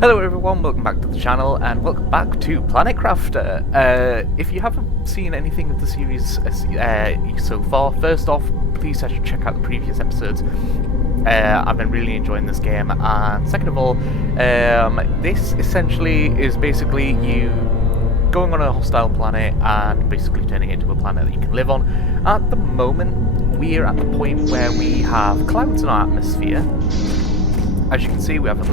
Hello everyone, welcome back to the channel and welcome back to Planet Crafter. If you haven't seen anything of the series so far, first off, please check out the previous episodes. I've been really enjoying this game, and second of all, this essentially is basically you going on a hostile planet and basically turning it into a planet that you can live on. At the moment, we're at the point where we have clouds in our atmosphere. As you can see, we have a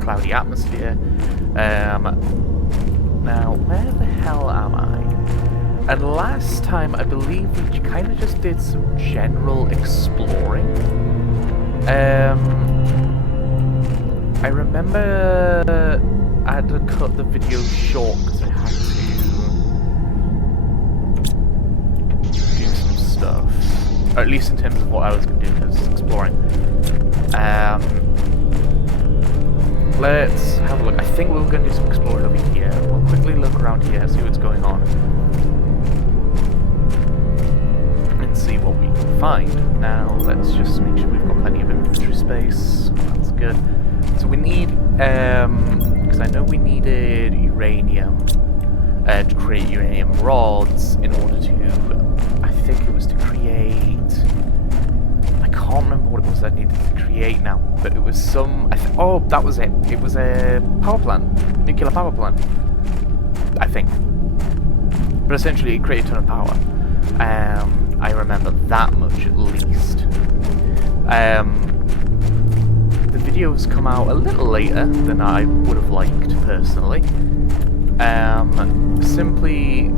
cloudy atmosphere. Now, where the hell am I? And last time, I believe we kind of just did some general exploring. I remember I had to cut the video short because I had to do some stuff. Or at least in terms of what I was going to do, because exploring. Let's have a look. I think we were going to do some exploring over here. We'll quickly look around here, see what's going on, and see what we can find. Now, let's just make sure we've got plenty of inventory space. That's good. So we need, because I know we needed uranium to create uranium rods in order to, I think it was to create, I can't remember what it was I needed to create now, but it was some, oh, that was it. It was a power plant, nuclear power plant, I think. But essentially it created a ton of power. I remember that much at least. The videos come out a little later than I would have liked personally. Simply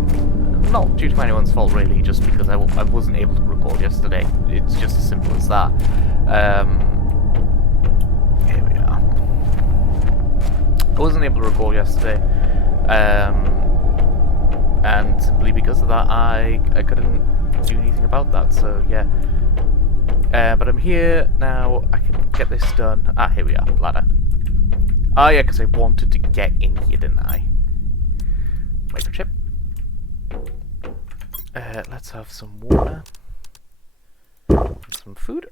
not due to anyone's fault really, just because I wasn't able to record yesterday. It's just as simple as that. Here we are. I wasn't able to record yesterday, and simply because of that, I couldn't do anything about that. So yeah. But I'm here now. I can get this done. Ah, here we are. Ladder. Ah, yeah, because I wanted to get in here, didn't I? Microchip. Let's have some water. And some food.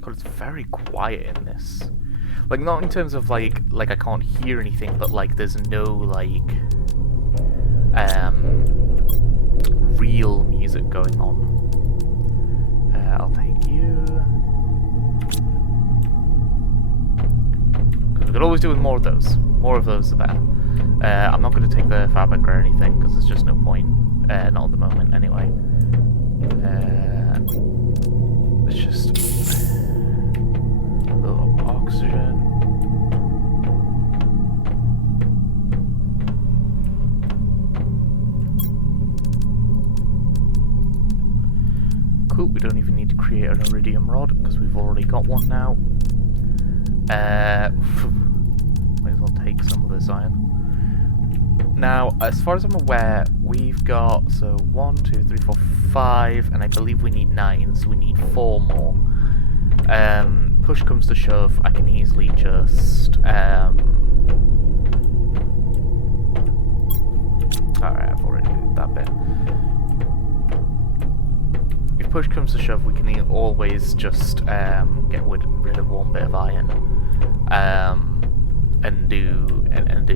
God, it's very quiet in this. Like, not in terms of like I can't hear anything, but like there's no like real music going on. I'll take you. Because we could always do with more of those. More of those the better. I'm not going to take the fabric or anything because there's just no point. Not at the moment, anyway. Let's just load up oxygen. Cool. We don't even need to create an iridium rod because we've already got one now. Might as well take some of this iron. Now, as far as I'm aware, we've got, so 1, 2, 3, 4, 5, and I believe we need 9, so we need 4 more. Push comes to shove, I can easily just, alright, I've already did that bit. If push comes to shove, we can always just get rid of one bit of iron, and do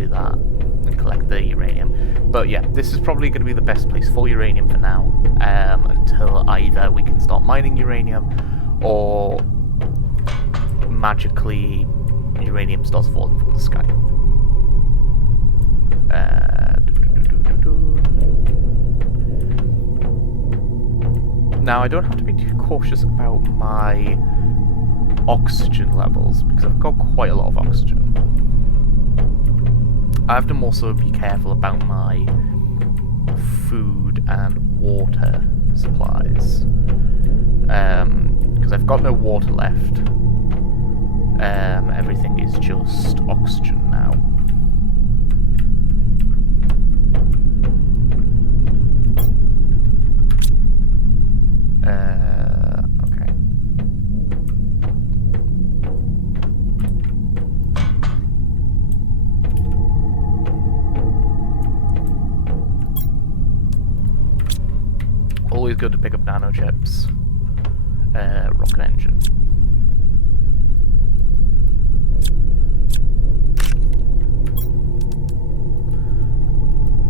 that and collect the uranium. But yeah, this is probably going to be the best place for uranium for now, until either we can start mining uranium or magically uranium starts falling from the sky. Now, I don't have to be too cautious about my oxygen levels because I've got quite a lot of oxygen. I have to also be careful about my food and water supplies, because I've got no water left. Everything is just oxygen now. Okay. Always good to pick up nano chips. rocket engine.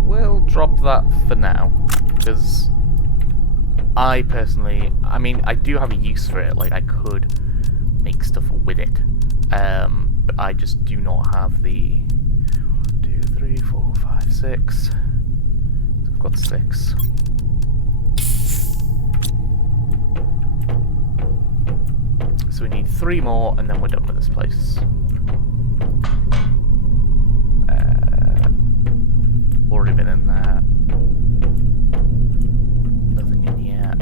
We'll drop that for now, because I personally, I mean, I do have a use for it. Like, I could make stuff with it, but I just do not have the 2, 3, 4, 5, 6. I've got 6. So we need 3 more, and then we're done with this place. Already been in there. Nothing in here.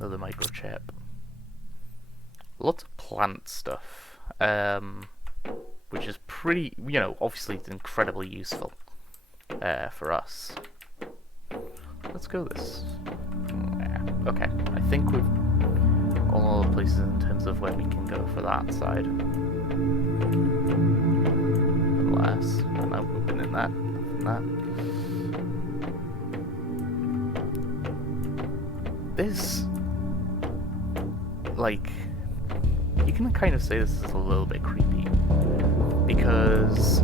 Another microchip. Lots of plant stuff, which is pretty, you know, obviously it's incredibly useful for us. Let's go this. Yeah. Okay, I think we've got all the places in terms of where we can go for that side. Unless, I know we've been in that. This, like, you can kind of say this is a little bit creepy, because,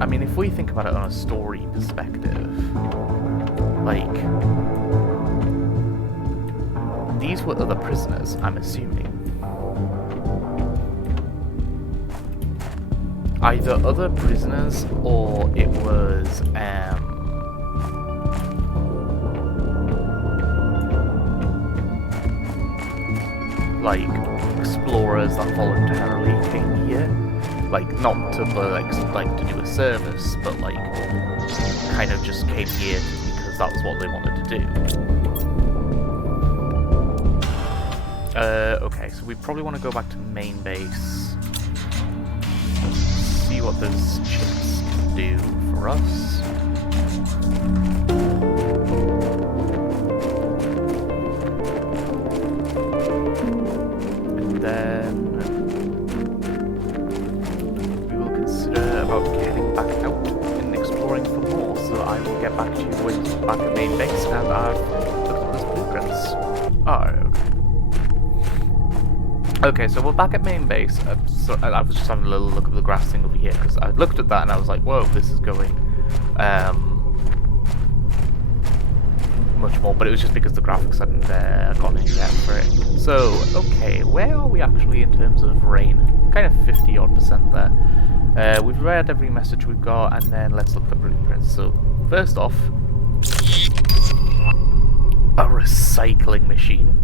I mean, if we think about it on a story perspective, like, these were other prisoners, I'm assuming. Either other prisoners, or it was, like, explorers that voluntarily came here. Like, not to, like to do a service, but, like, kind of just came here because that was what they wanted to do. Okay, so we probably want to go back to main base. See what those chips can do for us. And then we will consider about getting back out and exploring for more. So I will get back to you when we're back at main base and I've looked at those blueprints. Oh, okay, so we're back at main base. So I was just having a little look at the graphs thing over here, because I looked at that and I was like, whoa, this is going much more, but it was just because the graphics hadn't gone in yet for it. So, okay, where are we actually in terms of rain? Kind of 50-odd% there. We've read every message we've got, and then let's look at the blueprints. So, first off, a recycling machine.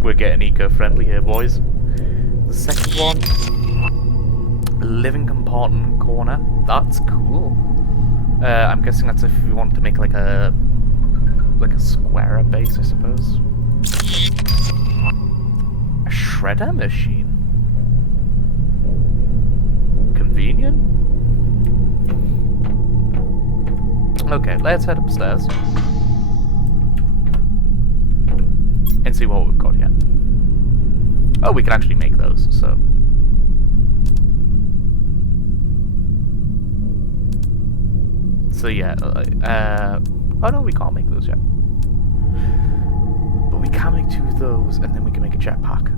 We're getting eco-friendly here, boys. The second one, living compartment corner. That's cool. I'm guessing that's if we want to make like a squarer base, I suppose. A shredder machine. Convenient. Okay, let's head upstairs and see what we've got here. Oh, we can actually make those, so. So yeah, oh no, we can't make those yet. But we can make 2 of those, and then we can make a jetpack.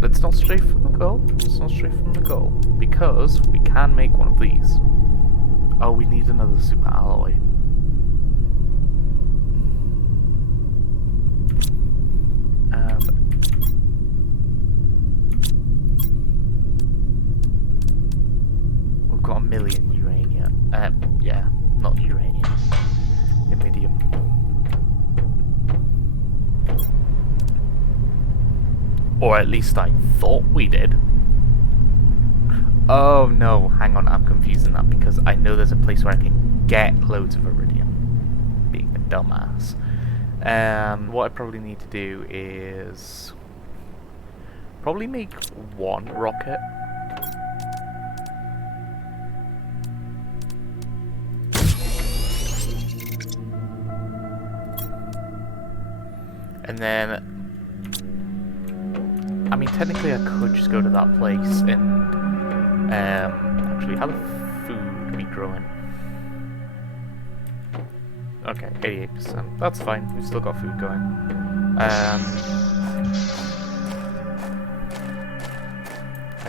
Let's not stray from the goal. Let's not stray from the goal. Because we can make one of these. Oh, we need another super alloy. And we've got 1 million uranium. Yeah, not uranium. Iridium. Or at least I thought we did. Oh no, hang on, I'm confusing that because I know there's a place where I can get loads of iridium. Being a dumbass. What I probably need to do is probably make 1 rocket. And then I mean, technically I could just go to that place and... actually, how the food be growing? Okay, 88%. That's fine. We've still got food going. I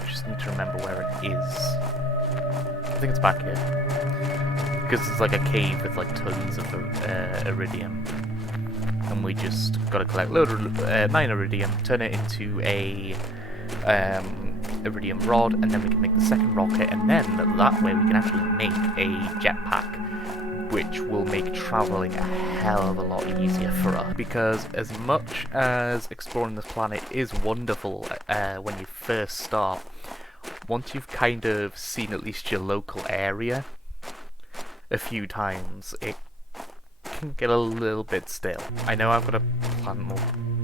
just need to remember where it is. I think it's back here. Because it's like a cave with like tons of iridium. And we just gotta collect load of 9 iridium, turn it into a iridium rod, and then we can make the second rocket, and then that way we can actually make a jetpack, which will make travelling a hell of a lot easier for us. Because as much as exploring this planet is wonderful when you first start, once you've kind of seen at least your local area a few times, it can get a little bit stale. I know I've got to plant more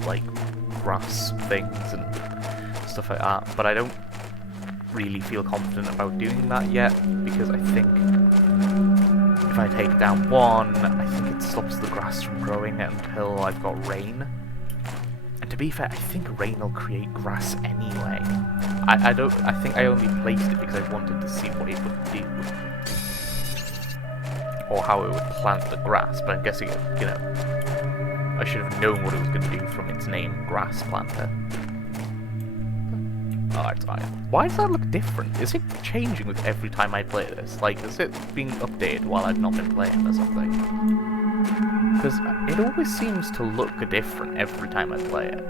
like grass things and stuff like that, but I don't really feel confident about doing that yet, because I think if I take down one, I think it stops the grass from growing until I've got rain. And to be fair, I think rain will create grass anyway. I think I only placed it because I wanted to see what it would do. Or how it would plant the grass, but I'm guessing, you know, I should have known what it was going to do from its name, grass planter. Oh, it's fine. Why does that look different? Is it changing with every time I play this? Like, is it being updated while I've not been playing or something? Because it always seems to look different every time I play it.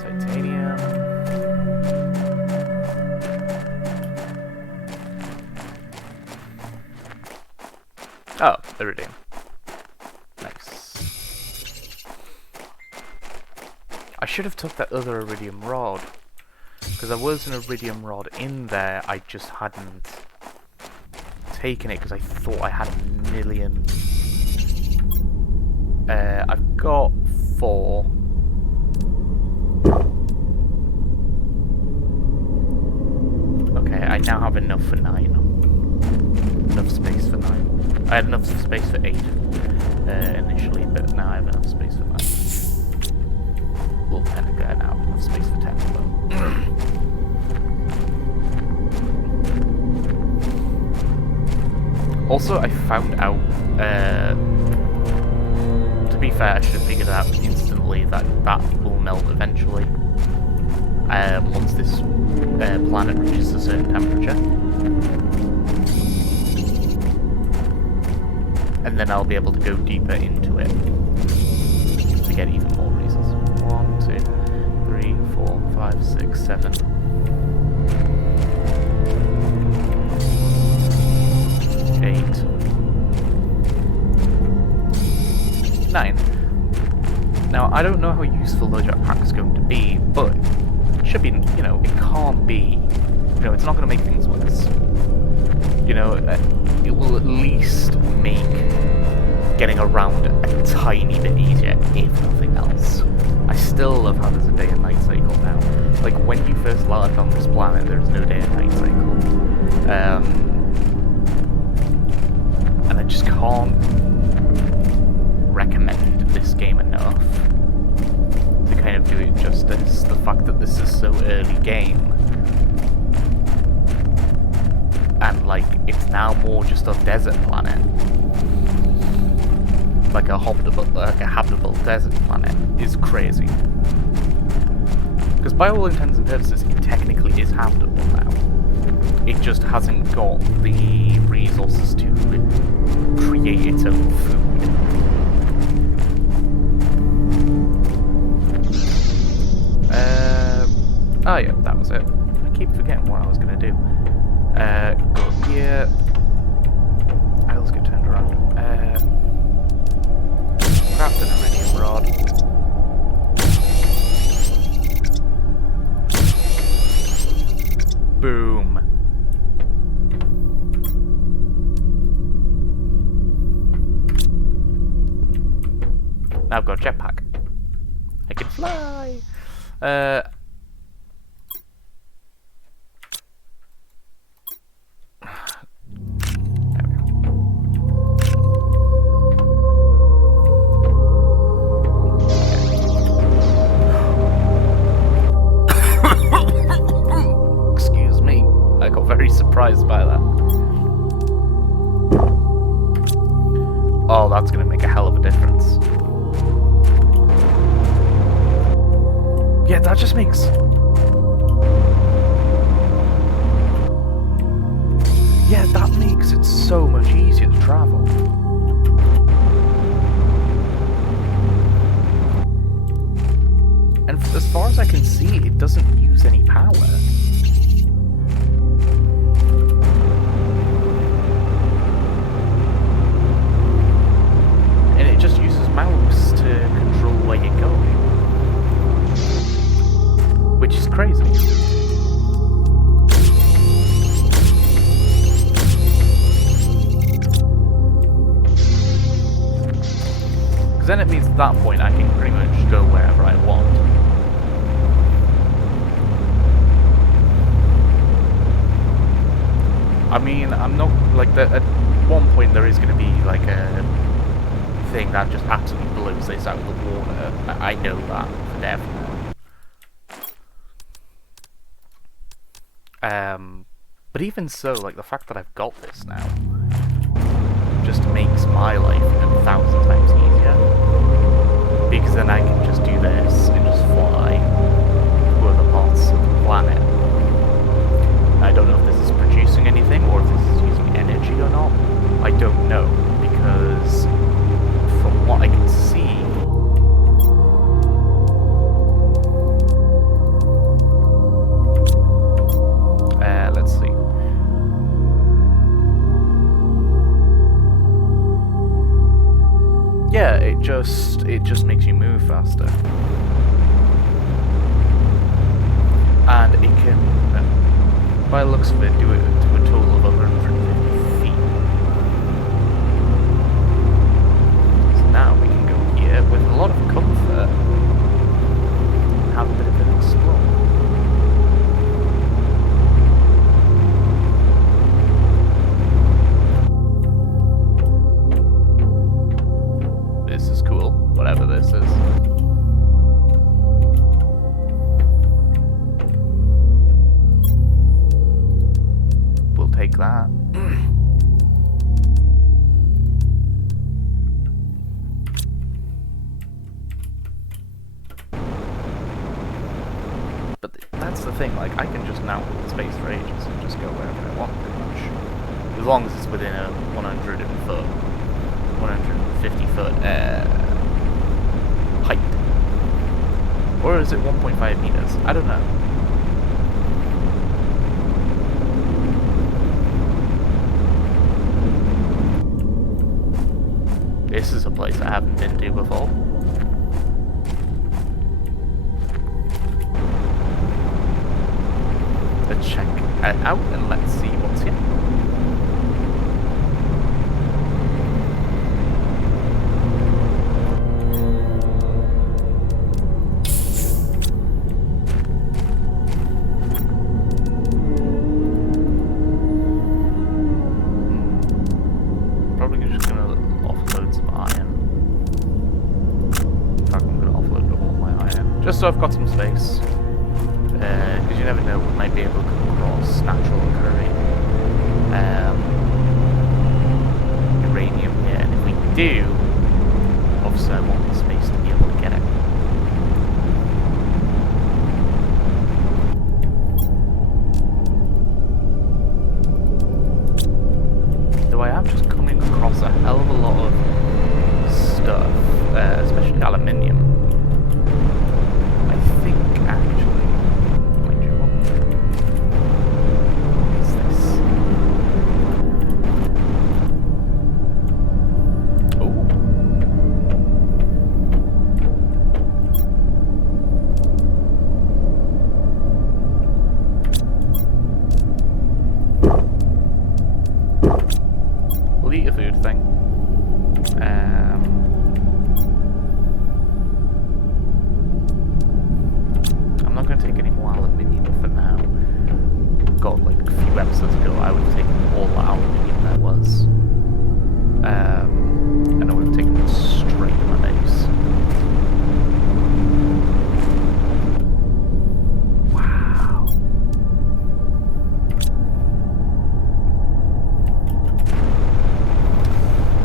Titanium. Oh, iridium. Nice. I should have took that other iridium rod, because there was an iridium rod in there, I just hadn't taken it because I thought I had a million. I've got 4. Okay, I now have enough for 9. Enough space for 9. I had enough space for 8 initially, but now I have enough space for 9. Well, technically I now have enough space for 10, but... Also, I found out, to be fair, I should have figured out instantly that that will melt eventually, once this planet reaches a certain temperature. And then I'll be able to go deeper into it to get even more reasons. 1, 2, 3, 4, 5, 6, 7. 8. 9. Now, I don't know how useful the jetpack is going to be, but it should be, you know, it can't be, you know, it's not going to make things worse. You know, it will at least make getting around a tiny bit easier, if nothing else. I still love how there's a day and night cycle now. Like, when you first land on this planet, there's no day and night cycle. And I just can't recommend this game enough to kind of do it justice. The fact that this is so early game, and like it's now more just a desert planet, like a habitable desert planet, is crazy. Because by all intents and purposes, it technically is habitable now. It just hasn't got the resources to create its own food. Oh yeah, that was it. I keep forgetting what I was going to do. Go up here. I always get turned around. Craft an iridium rod. Boom. Now I've got a jetpack. I can fly. Yeah, that just makes... Yeah, that makes it so much easier to travel. And as far as I can see, it doesn't use any power. And it just uses mouse to control where you're going. Which is crazy. Because then it means at that point I can pretty much go wherever I want. I mean, I'm not, like, at one point there is going to be, like, a thing that just absolutely blows this out of the water. I know that for definite. But even so, like, the fact that I've got this now just makes my life 1,000 times easier. Because then I can just do this and just fly to other parts of the planet. I don't know if this is producing anything or if this is using energy or not. I don't know, because from what I can see, let's see. Yeah, it just makes you move faster. And it can, by the looks of it, do it to a total of 150 feet. So now we can go here with a lot of comfort and have a bit of an explore. This is cool, whatever this is. Take that. But that's the thing, like, I can just now hold space for ages and just go wherever I want, pretty much. As long as it's within a 150 foot height. Or is it 1.5 meters? I don't know. This is a place I haven't been to before. Let's check it out and let's see what's here. Probably just gonna offload some iron. In fact, I'm gonna offload all my iron. Just so I've got some space. Because you never know, we might be able to come across natural occurring uranium here. And if we do, obviously I want the space to be able to get it. Though I am just coming across a hell of a lot of stuff, especially aluminium. I think actually, mind you, what is this? Oh. We'll eat a food thing. I'm not going to take any more aluminium for now. God, like a few episodes ago, I would have taken all the aluminium there was. And I would have taken it straight to my base. Wow.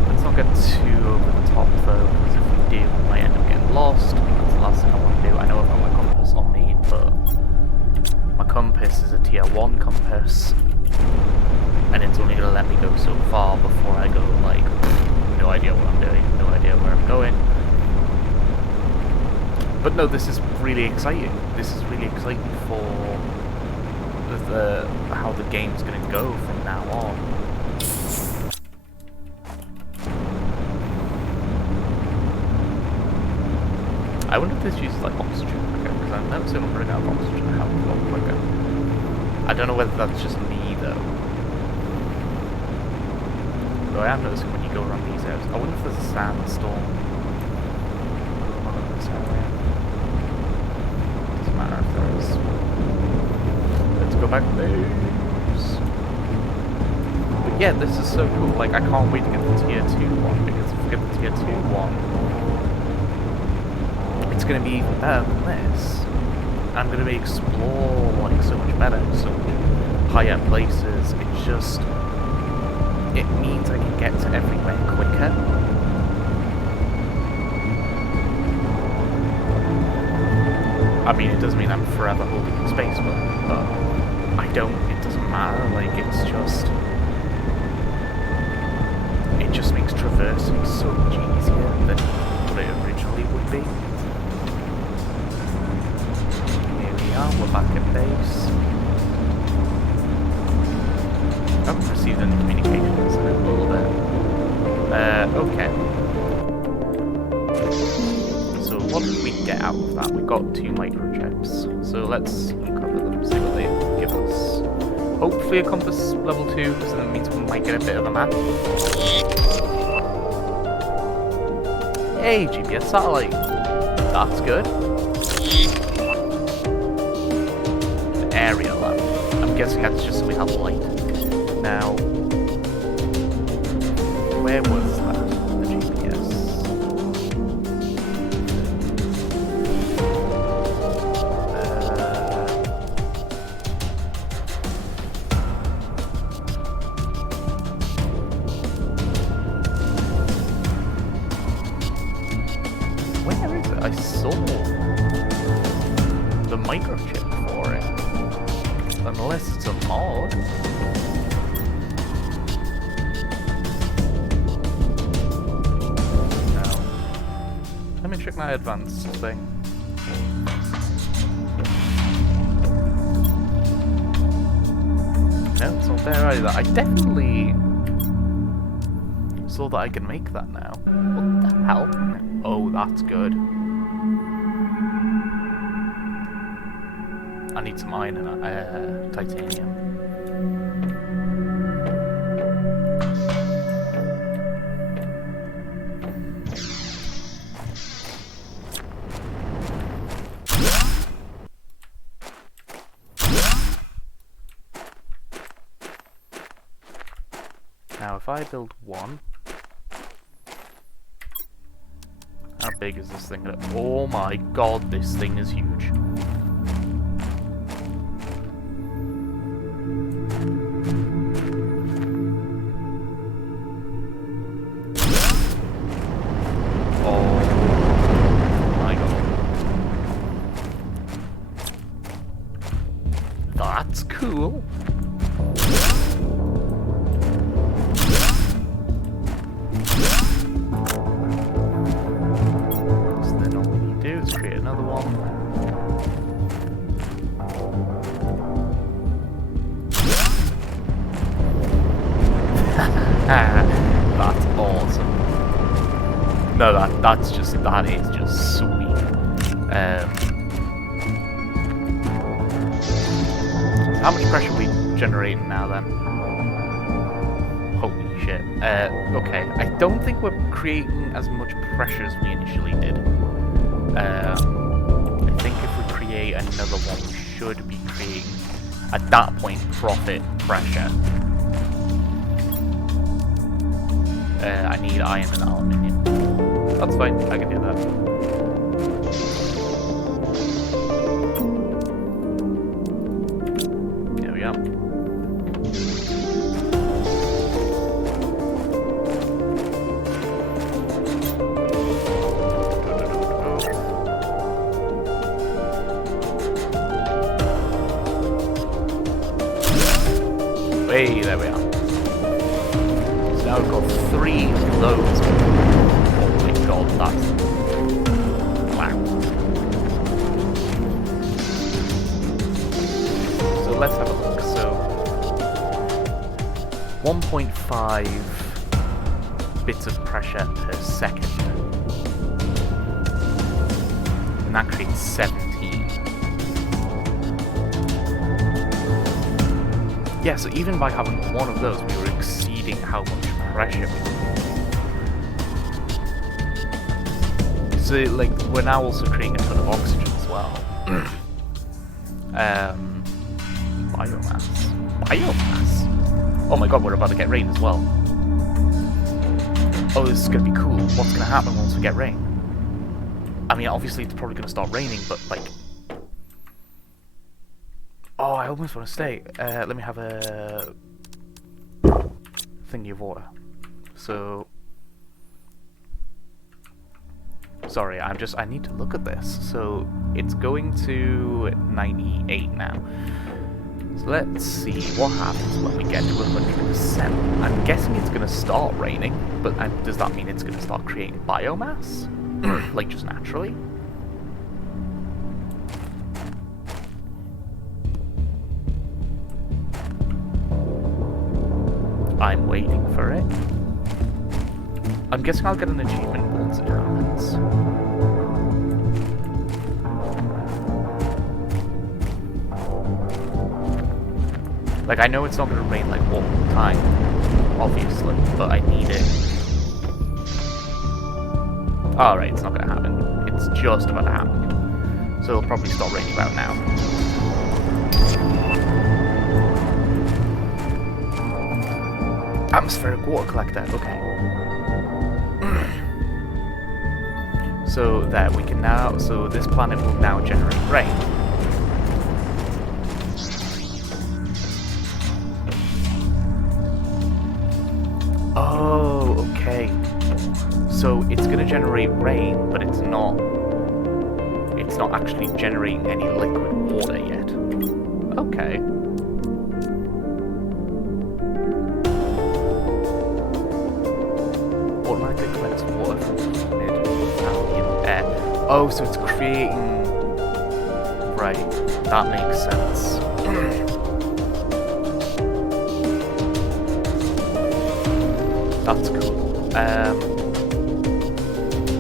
Let's not get too over the top though, because if we do, we might end up getting lost, and that's the last thing I want to do. I know I've got my compass on me, universe, and it's only going to let me go so far before I go, like, no idea what I'm doing, no idea where I'm going. But no, this is really exciting. This is really exciting for how the game's going to go from now on. I wonder if this uses like oxygen quicker, because I'm noticing I'm running out of oxygen a hell of a lot quicker. I don't know whether that's just me though. Though I am noticing when you go around these areas. I wonder if there's a sandstorm on this area. Doesn't matter if there is. Let's go back there. But yeah, this is so cool. Like, I can't wait to get the tier 2 one, because if we get the tier 2 one, it's going to be even better than this. I'm going to be exploring so much better, so much higher places. It's just, it means I can get to everywhere quicker. I mean, it does mean I'm forever holding space, but I don't, it doesn't matter, like, it's just, it just makes traversing so much easier than what it originally would be. We're back at base. I haven't received any communications in a little bit. Okay. So what did we get out of that? We got 2 microchips. So let's uncover them, see what they give us. Hopefully a compass level 2, because that means we might get a bit of a map. Hey, GPS satellite. That's good. Area lamp. I'm guessing that's just so we have light. Now, where was that? The GPS. Where is it? I saw the microchip for it. Unless it's a mod. No. Let me check my advanced thing. No, it's not there either. I definitely saw that I can make that now. What the hell? Oh, that's good. I need some iron and titanium. Now, if I build 1, how big is this thing? Oh my god, this thing is huge. That's cool. So then all we need to do is create another one. That's awesome. No, that is just sweet. How much pressure are we generating now then? Holy shit. Okay, I don't think we're creating as much pressure as we initially did. I think if we create another one, we should be creating, at that point, profit pressure. I need iron and aluminium. That's fine, I can do that. Hey, there we are. So now we've got 3 loads. Oh my god, that's... wow. So let's have a look. So 1.5 bits of pressure per second. And that creates 17. Yeah, so even by having one of those, we were exceeding how much pressure we needed. So, like, we're now also creating a ton of oxygen as well. Biomass. Biomass? Oh my god, we're about to get rain as well. Oh, this is going to be cool. What's going to happen once we get rain? I mean, obviously it's probably going to start raining, but, like... oh, I almost want to stay. Let me have a... thingy of water. So... sorry, I need to look at this. So, it's going to 98 now. So let's see what happens when we get to 100%. I'm guessing it's going to start raining, but does that mean it's going to start creating biomass? Like, just naturally? I'm waiting for it. I'm guessing I'll get an achievement once it happens. Like, I know it's not going to rain like all the time, obviously, but I need it. Alright, it's not going to happen. It's just about to happen. So it'll probably start raining about now. Atmospheric water collector, okay. So there, we can now, so this planet will now generate rain. Oh, okay. So it's gonna generate rain, but it's not actually generating any liquid water yet. Okay. Automatically collects water from mid-ambient air. Oh, so it's creating... right, that makes sense. That's cool.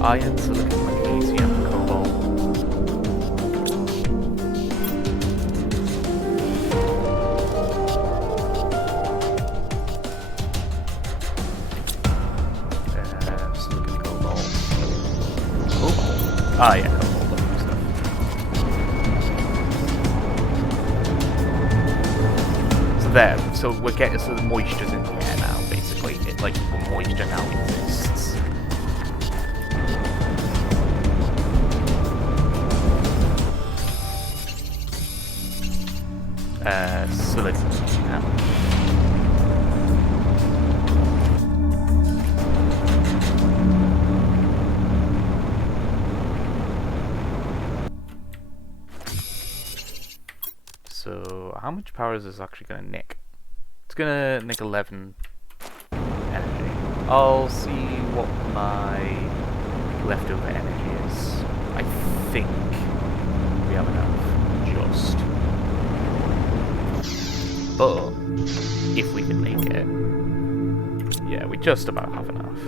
Iron, silicon, magnesium, cobalt. Silicon, cobalt. Cobalt? Ah, yeah, cobalt, lovely stuff. So there, so we're getting, so the moisture's in the air now, basically. Like, the moisture now exists. Silicon. Yeah. So, how much power is this actually going to nick? It's going to nick 11 energy. I'll see what my leftover energy is. I think we have enough. Just. But, if we can make it, yeah, we just about have enough.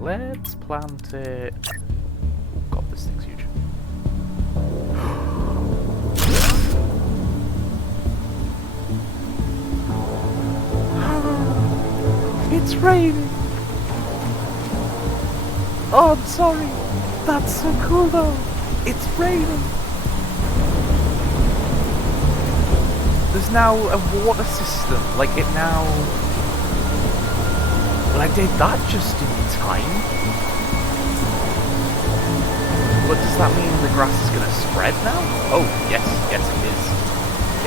Let's plant it. Oh god, this thing's huge. It's raining! Oh, I'm sorry. That's so cool though. It's raining. There's now a water system. Like it now. Like did that just in time? What does that mean? The grass is gonna spread now? Oh yes, yes it is.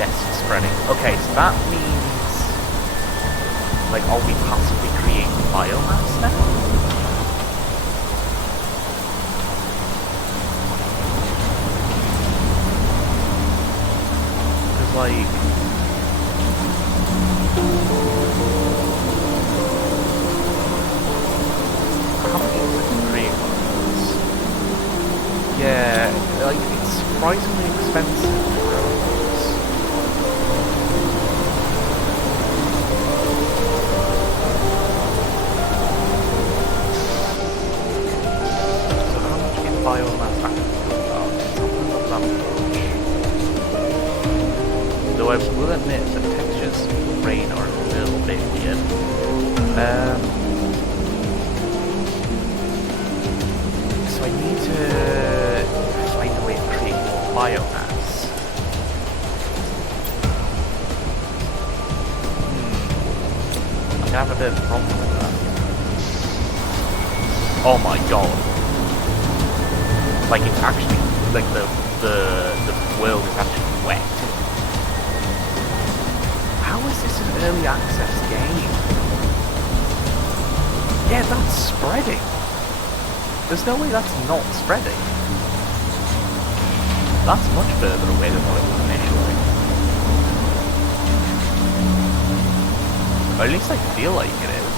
Yes, it's spreading. Okay, so that means like are we possibly creating biomass now? like... How much is it to create one of those? Yeah, like, it's surprisingly expensive to grow those. So how much is biomass actually? Not that much. Though I will admit the textures of rain are a little bit weird. So I need to find a way to create more biomass. I'm gonna have a bit of a problem with that. Oh my god. Like it's actually, like the world is actually wet. How is this an early access game? Yeah, that's spreading. There's no way that's not spreading. That's much further away than what it was initially. Or at least I feel like it is.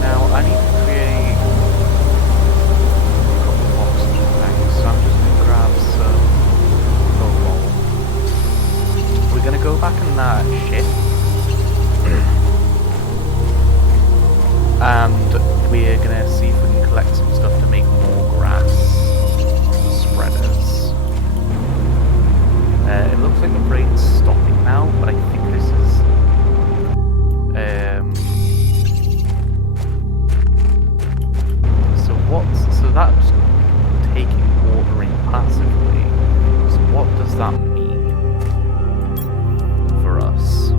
Now I need to create a couple of oxygen tanks, so I'm just gonna grab some cobalt. We're gonna go back in that ship. And we're gonna see if we can collect some stuff to make more grass spreaders. It looks like the rain's stopping now, but I think this is so that's taking water in passively. So what does that mean for us?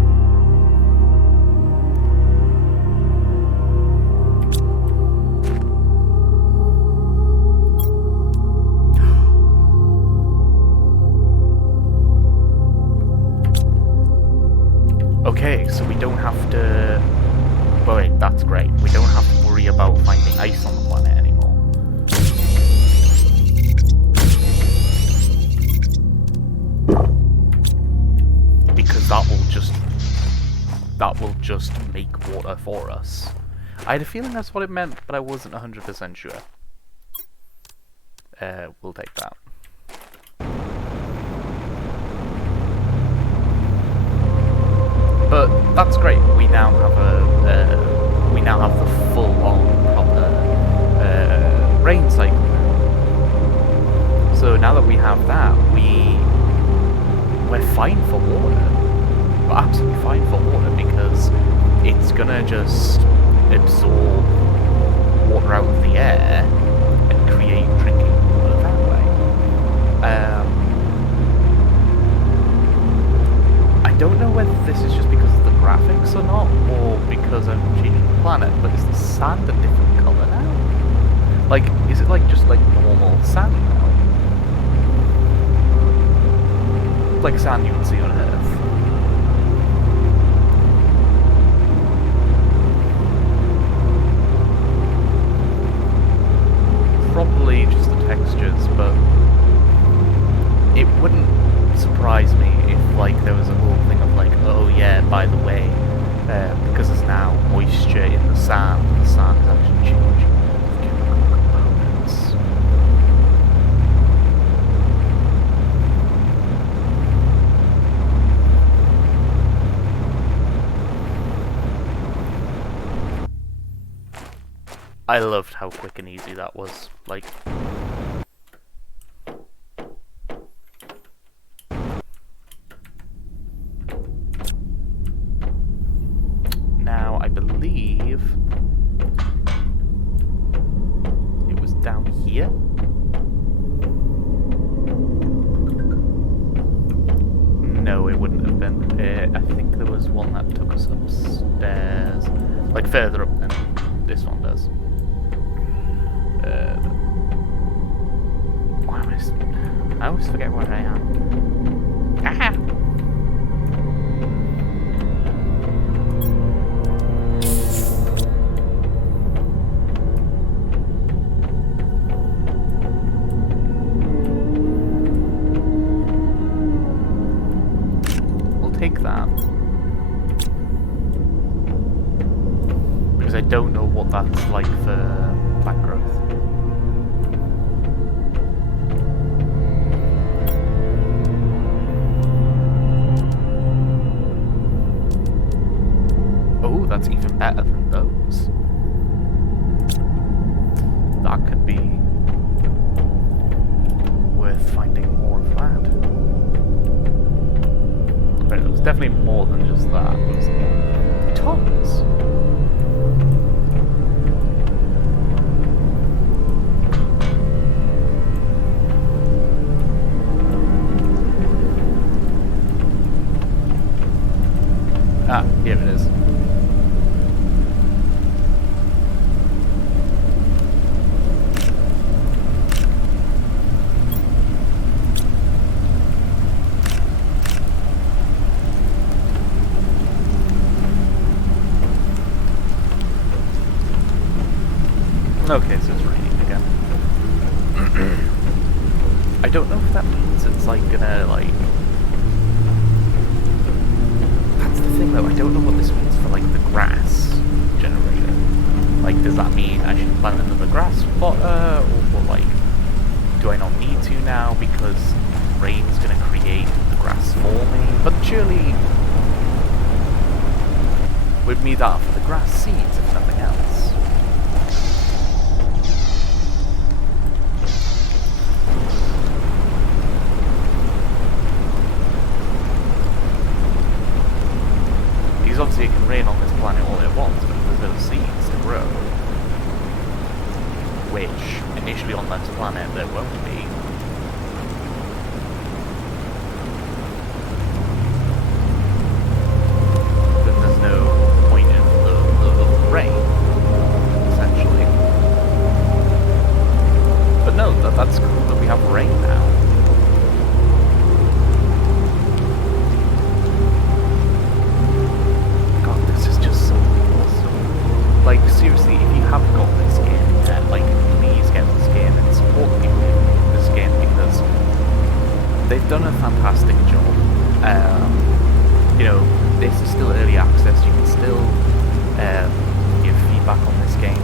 Okay, so we don't have to... Well, wait, that's great. We don't have to worry about finding ice on the planet anymore. Because that will just make water for us. I had a feeling that's what it meant, but I wasn't 100% sure. We'll take that. But that's great. We now have the full-on proper rain cycle now. So now that we have that, we're fine for water. We're absolutely fine for water because it's gonna just absorb water out of the air and create drinking water that way. I don't know whether this is just because of the graphics or not, or because I'm changing the planet, but is the sand a different colour now? Like, is it like just like normal sand now? Like sand you would see on Earth. Probably just the textures, but it wouldn't surprise me if like there was a whole thing of like, oh yeah, by the way, because there's now moisture in the sand is actually changing the chemical components. I loved how quick and easy that was, like... Now, I believe... it was down here? No, it wouldn't have been. I think there was one that took us upstairs. Like, further up than this one does. I always forget where I am. Ah! We'll take that. Because I don't know what that's like for back growth. Oh, that's even better than those. That could be worth finding more of that. But it was definitely more than just that. It was tons. Ah, here it is. Okay, so it's raining again. I don't know if that means it's like gonna like... That's the thing though, I don't know what this means for like the grass generator. Like, does that mean I should plant another grass spotter, or like, do I not need to now because rain's gonna create the grass for me? But surely we'd need that for the grass seeds if nothing else. Obviously it can rain on this planet all it wants, but if there's no seeds to grow, which initially on this planet there won't be, then there's no point in the rain, essentially. But no, that's cool that we have rain now. Like, seriously, if you haven't got this game yet, like, please get this game and support the people who make this game, because they've done a fantastic job. You know, this is still early access, you can still give feedback on this game.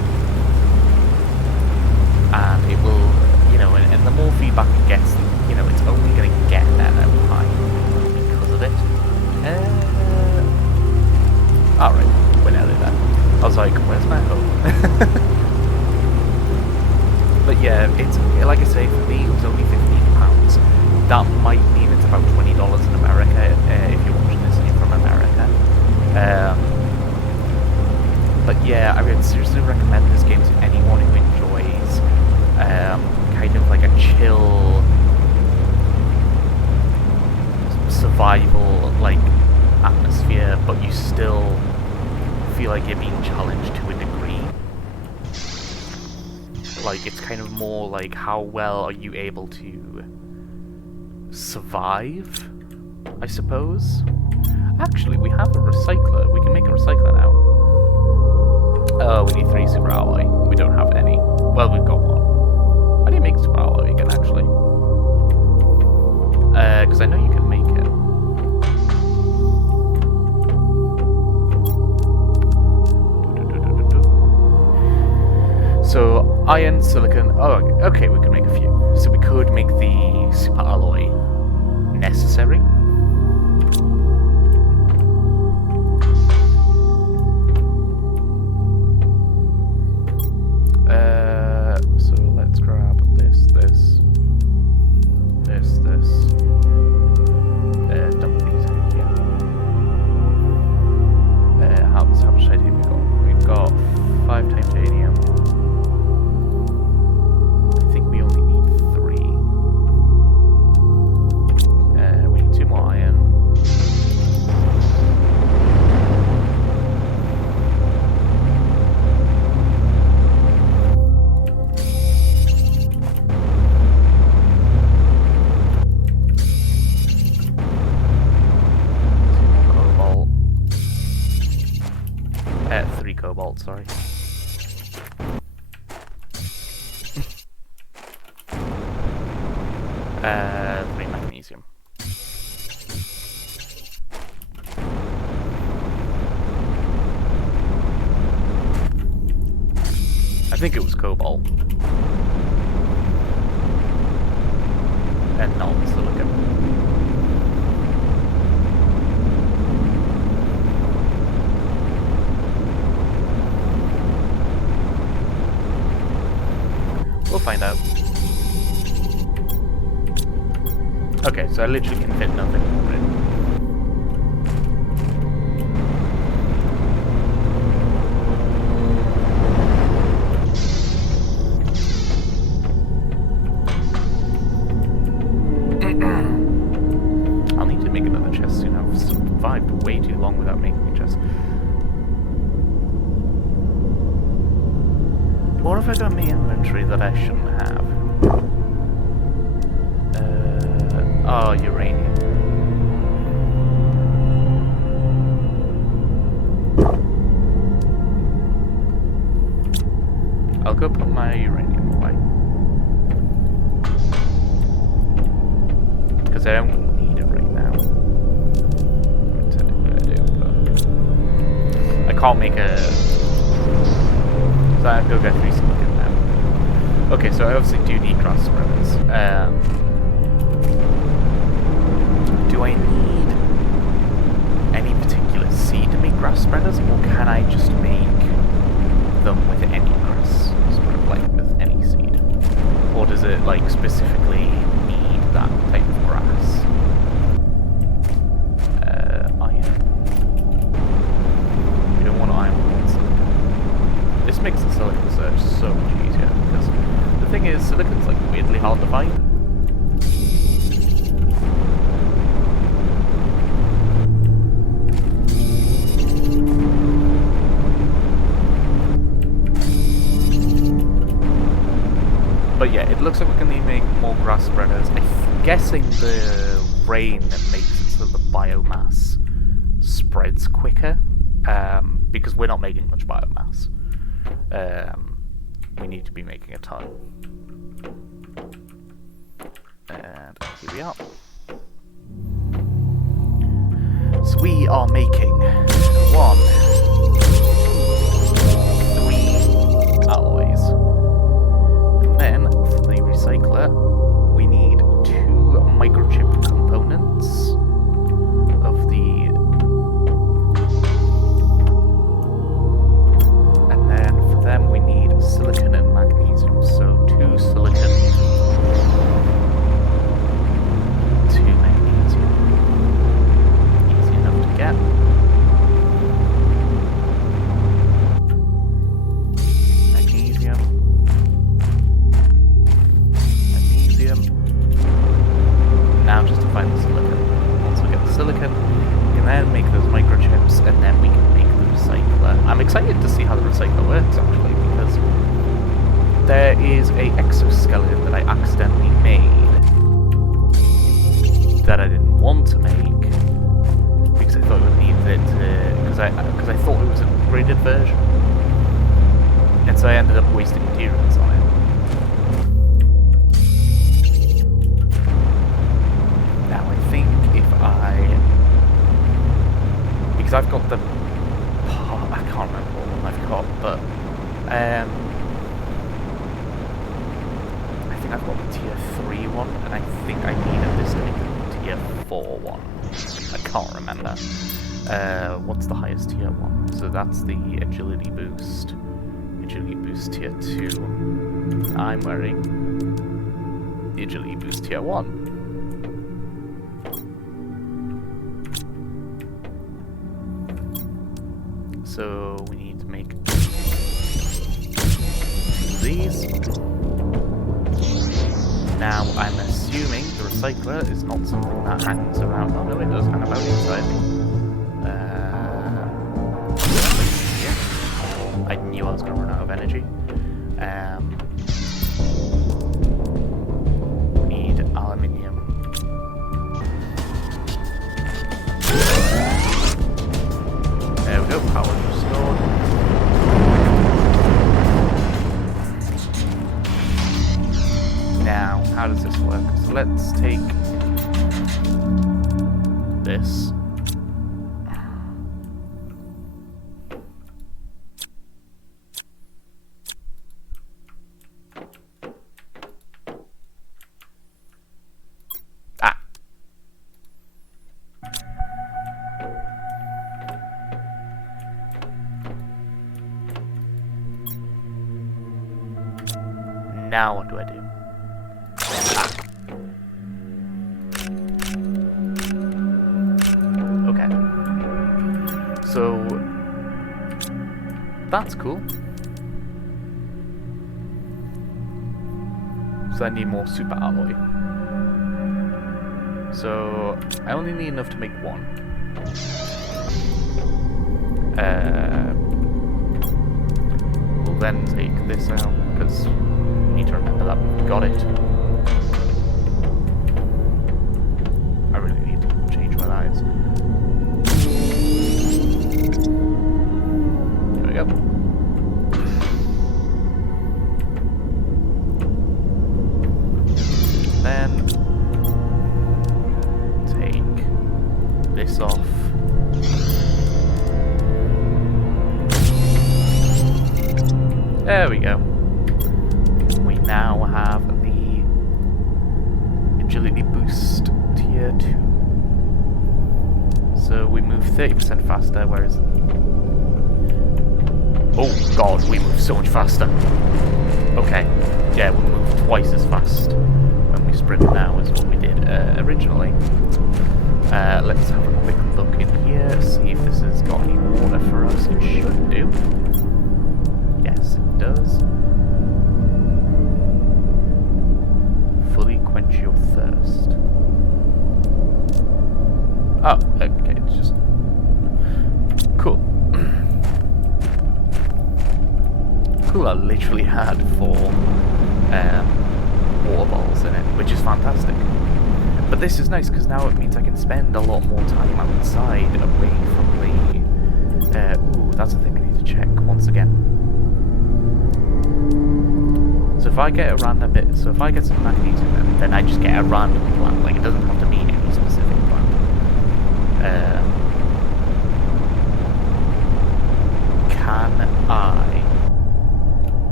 And it will, you know, and the more feedback it gets, you know, it's only going to get better over time because of it. Alright, we're nearly there. I was like, where's my home? But yeah, it's, like I say, for me it was only £15. That might mean it's about $20 in America, if you're watching this and you're from America. But yeah, I would seriously recommend this game to anyone who enjoys kind of like a chill survival like atmosphere, but you still feel like you're being challenged to a degree. Like, it's kind of more like, how well are you able to survive, I suppose? Actually, we have a recycler. We can make a recycler now. Oh, we need 3 super alloy. We don't have any. Well, we've got 1. How do you make super alloy again, actually? Because I know you can make it. So, iron, silicon... Oh, okay, we can make a few. So we could make the super alloy necessary. So let's grab this. Dump these in here. How much titanium we got? We've got 5 titanium. I think we only need 3. We need 2 more 3 cobalt, sorry. 3 magnesium. I think it was cobalt. And not silicon. We'll find out. Okay, so I literally can fit nothing more in. I'll need to make another chest soon. I've survived way too long without making a chest. What have I got in my inventory that I shouldn't have? Oh, uranium. I'll go put my uranium away. Because I don't need it right now. Technically I do, but I can't make a... So I have to go get 3 silicon now. Okay, so I obviously do need grass spreaders. Do I need any particular seed to make grass spreaders, or can I just make them with any grass spreader, like with any seed? Or does it like specifically need that type of grass? Iron. We don't want iron, we want silicon. This makes the silicon search so much easier, because the thing is, silicon's like weirdly hard to find. But yeah, it looks like we can make more grass spreaders. I'm guessing the rain makes it so the biomass spreads quicker, because we're not making much biomass. We need to be making a ton. And here we are. So we are making 1, 3 alloys. And then, for the recycler, we need 2 microchip components of the... And then for them we need silicon and magnesium. So 2 silicon, 2 magnesium. Easy enough to get. Now just to find the silicon. Once we get the silicon, we can then make those microchips, and then we can make the recycler. I'm excited to see how the recycler works, actually, because there is a exoskeleton that I accidentally made that I didn't want to make because I thought it needed it to, because I thought it was an upgraded version, and so I ended up wasting materials on it. Because I've got the... Oh, I can't remember what one I've got, but... I think I've got the tier 3 one, and I think I needed this to make the tier 4 one. I can't remember. What's the highest tier one? So that's the agility boost. Agility boost tier 2. I'm wearing the agility boost tier 1. So we need to make these. Now I'm assuming the recycler is not something that hangs around. Oh no, it does hang about inside. Yeah. I knew I was going to run out of energy. We need aluminium. There we go, power restored. let's take this. Ah. Now what do I do? Okay. So that's cool. So I need more super alloy. So I only need enough to make one. We'll then take this out because we need to remember that we've got it. I really need to change where that is. There we go. Then take this off. There we go. We now have the agility boost tier 2. So we move 30% faster, whereas... Oh god, we move so much faster. Okay, yeah, we move twice as fast when we sprint now as what we did originally. Let's have a quick look in here, see if this has got any water for us. It should do. Yes, it does. Fully quench your thirst. Oh, okay, it's just... Cool. Cool, I literally had 4 water bottles in it, which is fantastic. But this is nice, because now it means I can spend a lot more time outside, away from the... ooh, that's the thing I need to check once again. So if I get a random bit, so if I get some magnesium, then I just get a random plant. Like, it doesn't have to mean any specific plant. Can I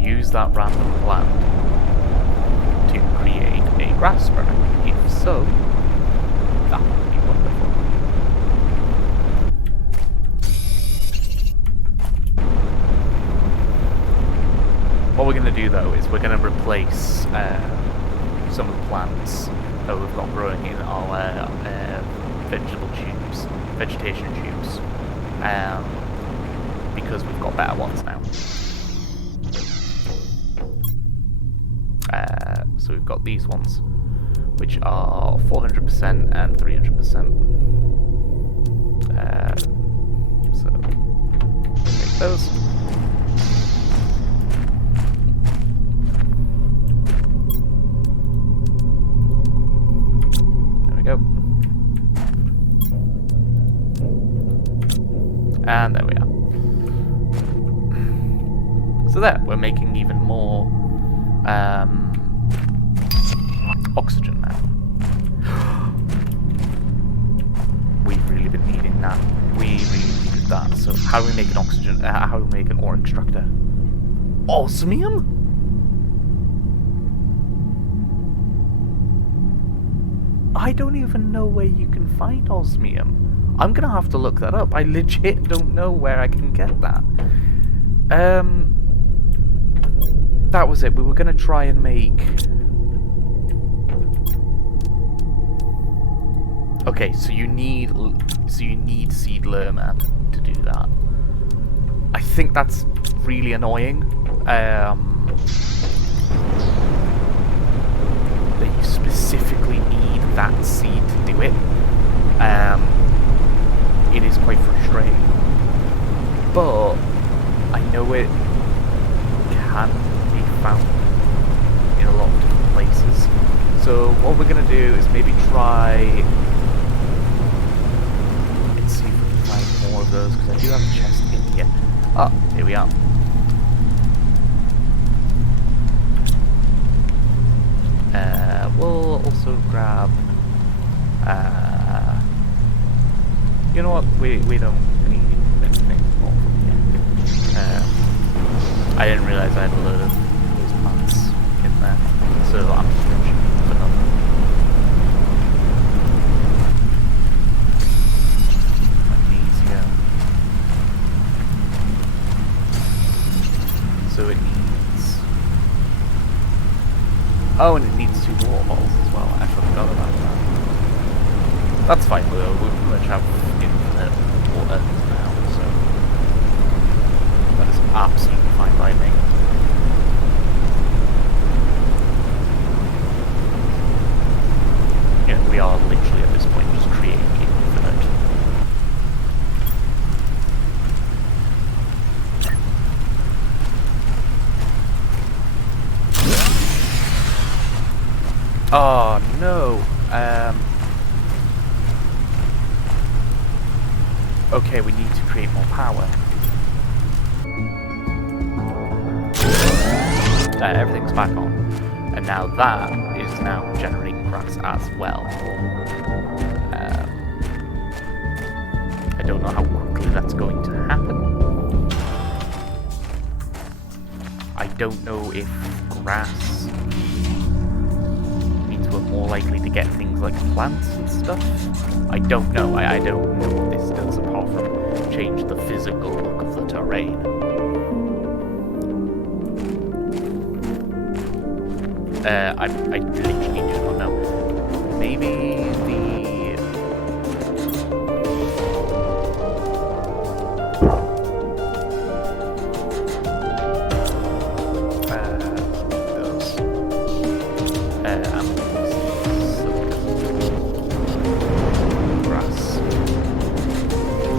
use that random plant to create a grass burner? If so, that would be wonderful. What we're going to do though is we're going to replace some of the plants that we've got growing in our vegetation tubes, because we've got better ones now. So we've got these ones, which are 400% and 300%. So take those. Go. And there we are. So there, we're making even more oxygen now. We've really been needing that. We really needed that. So how do we make an oxygen? How do we make an ore extractor? Osmium? I don't even know where you can find osmium. I'm gonna have to look that up. I legit don't know where I can get that. That was it. We were gonna try and make... Okay, so you need seed lerma to do that. I think that's really annoying. That you specifically need that seed to do it. It is quite frustrating, but I know it can be found in a lot of different places. So what we're going to do is maybe try and see if we can find more of those, because I do have a chest in here. Ah, here we are. We'll also grab... you know what? We don't need anything more from here. I didn't realise I had a load of those plants in there, so I'm just going to shoot for nothing. Magnesium. So it needs... Oh, and it needs 2 waterfalls as well. I forgot about that. That's fine, we'll pretty much have infinite water now, so that is absolutely fine by me. Yeah, we are literally at this point just creating infinite. Oh no! Okay, we need to create more power. Everything's back on. And now that is now generating grass as well. I don't know how quickly that's going to happen. I don't know if grass means we're more likely to get things like plants and stuff. I don't know. I don't know what this does apart from change the physical look of the terrain. I literally do not know. Maybe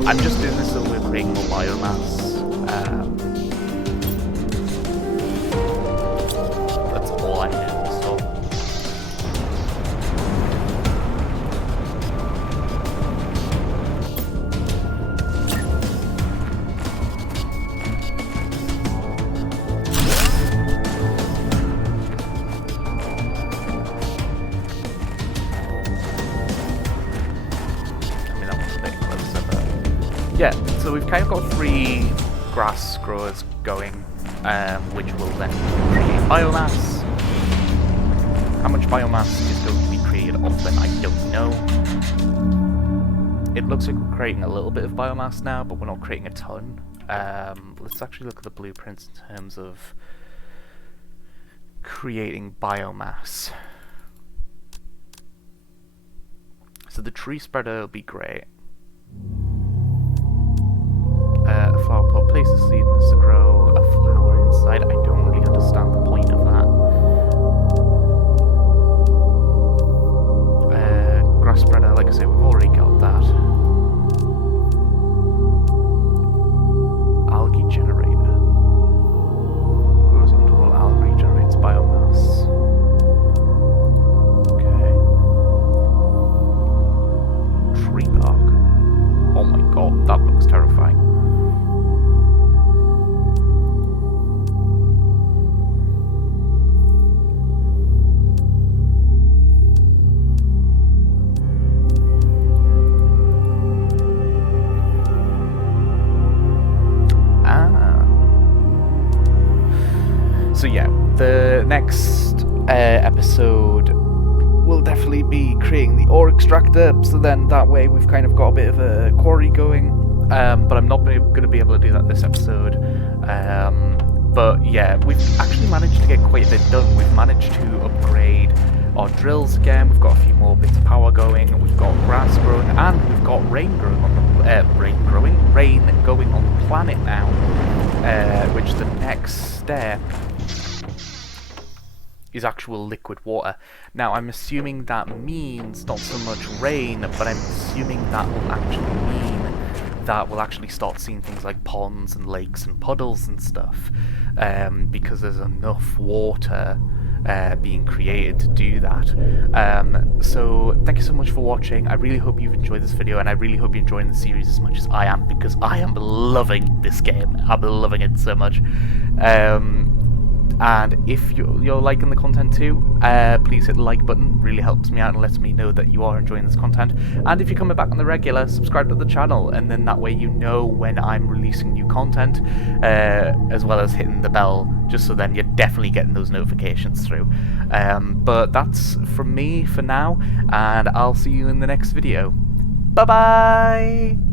I'm just doing this so we're creating more biomass. That's all I'm doing, so. Yeah, so we've kind of got 3 grass growers going, which will then create biomass. How much biomass is going to be created off them, I don't know. It looks like we're creating a little bit of biomass now, but we're not creating a ton. Let's actually look at the blueprints in terms of creating biomass. So the tree spreader will be great. A flower pot places seedlings to grow a flower inside. I don't really understand the point of that. Grass spreader, like I say, we've already got that. Algae generator. Grows underwater algae, generates biomass. Okay. Tree park. Oh my god, that looks terrifying. So yeah, the next episode will definitely be creating the ore extractor, so then that way we've kind of got a bit of a quarry going, but I'm not going to be able to do that this episode. But yeah, we've actually managed to get quite a bit done. We've managed to upgrade our drills again, we've got a few more bits of power going, we've got grass growing, and we've got rain growing on the rain going on the planet now, which the next step is actual liquid water. Now I'm assuming that means not so much rain, but I'm assuming that will actually mean that we'll actually start seeing things like ponds and lakes and puddles and stuff, because there's enough water being created to do that. So thank you so much for watching. I really hope you've enjoyed this video, and I really hope you're enjoying the series as much as I am, because I am loving this game. I'm loving it so much. And if you're liking the content too, please hit the like button. Really helps me out and lets me know that you are enjoying this content. And if you're coming back on the regular, subscribe to the channel, and then that way you know when I'm releasing new content, as well as hitting the bell, just so then you're definitely getting those notifications through. But that's from me for now, and I'll see you in the next video. Bye bye!